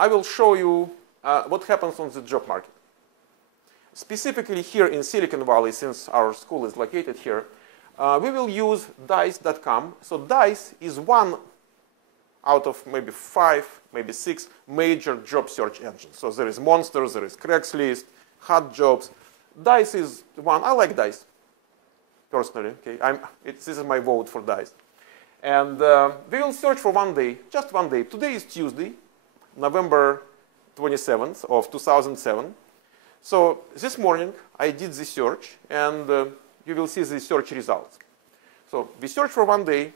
I will show you what happens on the job market. Specifically here in Silicon Valley, since our school is located here, we will use dice.com. So dice is one out of maybe 5, maybe 6 major job search engines. So there is Monster, there is Craigslist, Hot Jobs. Dice is one. I like Dice, personally. Okay, this is my vote for Dice. And we will search for one day, just one day. Today is Tuesday, November 27th of 2007. So this morning I did the search, and you will see the search results. So we search for one day.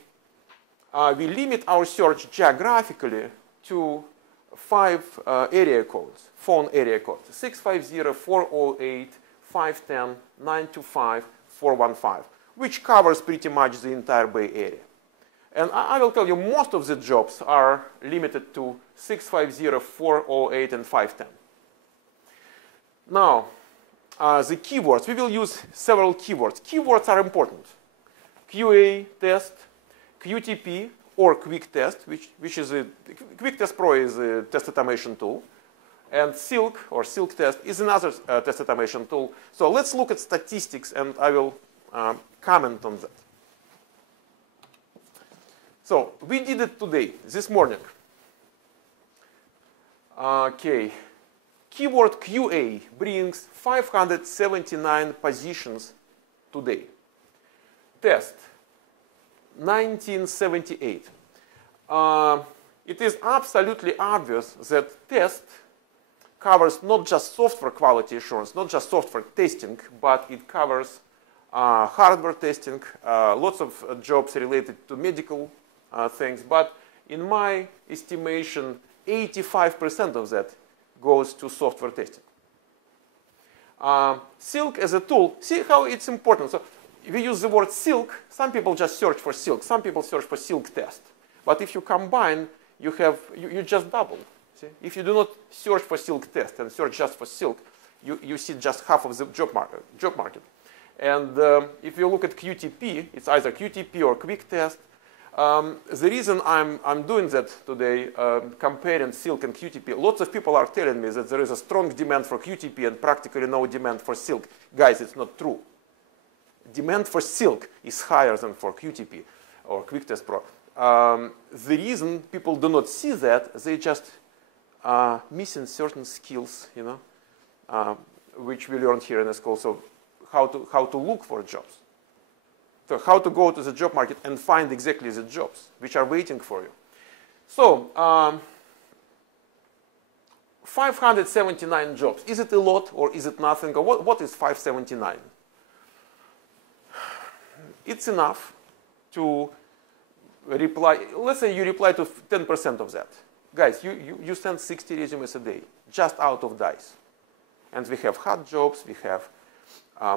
We limit our search geographically to 5 area codes, phone area codes: 650-408-510-925-415, which covers pretty much the entire Bay Area. And I will tell you, most of the jobs are limited to 650, 408, and 510. Now, the keywords, we will use several keywords. Keywords are important. QA test, QTP, or quick test, which is a quick test pro is a test automation tool, and silk or silk test is another test automation tool. So let's look at statistics, and I will comment on that. So we did it today, this morning. Okay, keyword QA brings 579 positions today. Test, 1978. It is absolutely obvious that test covers not just software quality assurance, not just software testing, but it covers hardware testing, lots of jobs related to medical things. But in my estimation, 85% of that goes to software testing. Silk as a tool, see how it's important. So we use the word silk. Some people just search for silk. Some people search for silk test. But if you combine, you just double. See? If you do not search for silk test and search just for silk, you see just half of the job market. And if you look at QTP, it's either QTP or quick test. The reason I'm doing that today, comparing silk and QTP, lots of people are telling me that there is a strong demand for QTP and practically no demand for silk. Guys, it's not true. Demand for silk is higher than for QTP or quick test pro. The reason people do not see that, they just missing certain skills, which we learned here in the school. So how to look for jobs. So how to go to the job market and find exactly the jobs which are waiting for you. So 579 jobs. Is it a lot or is it nothing? Or what is 579? It's enough to reply. Let's say you reply to 10% of that. Guys, you send 60 resumes a day just out of DICE. And we have hot jobs, we have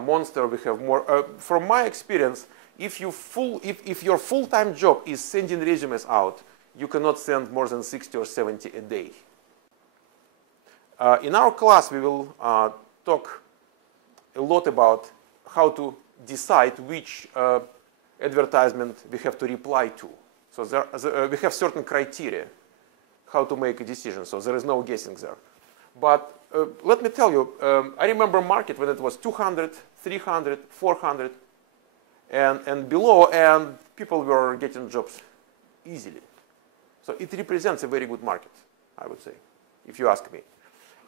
Monster, we have more. From my experience, if your full-time job is sending resumes out, you cannot send more than 60 or 70 a day. In our class, we will talk a lot about how to decide which advertisement we have to reply to. So we have certain criteria how to make a decision. So there is no guessing there. But let me tell you, I remember market when it was 200, 300, 400, and below, and people were getting jobs easily. So it represents a very good market, I would say, if you ask me.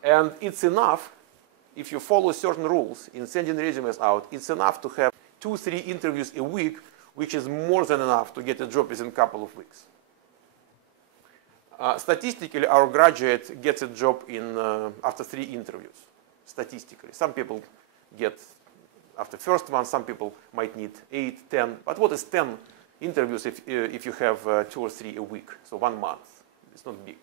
And it's enough, if you follow certain rules in sending resumes out, it's enough to have 2-3 interviews a week, which is more than enough to get a job within a couple of weeks. Statistically, our graduate gets a job after 3 interviews. Statistically, some people get after first one. Some people might need 8, 10. But what is 10 interviews if you have 2 or 3 a week? So 1 month. It's not big.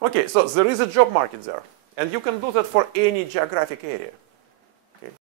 Okay, so there is a job market there, and you can do that for any geographic area.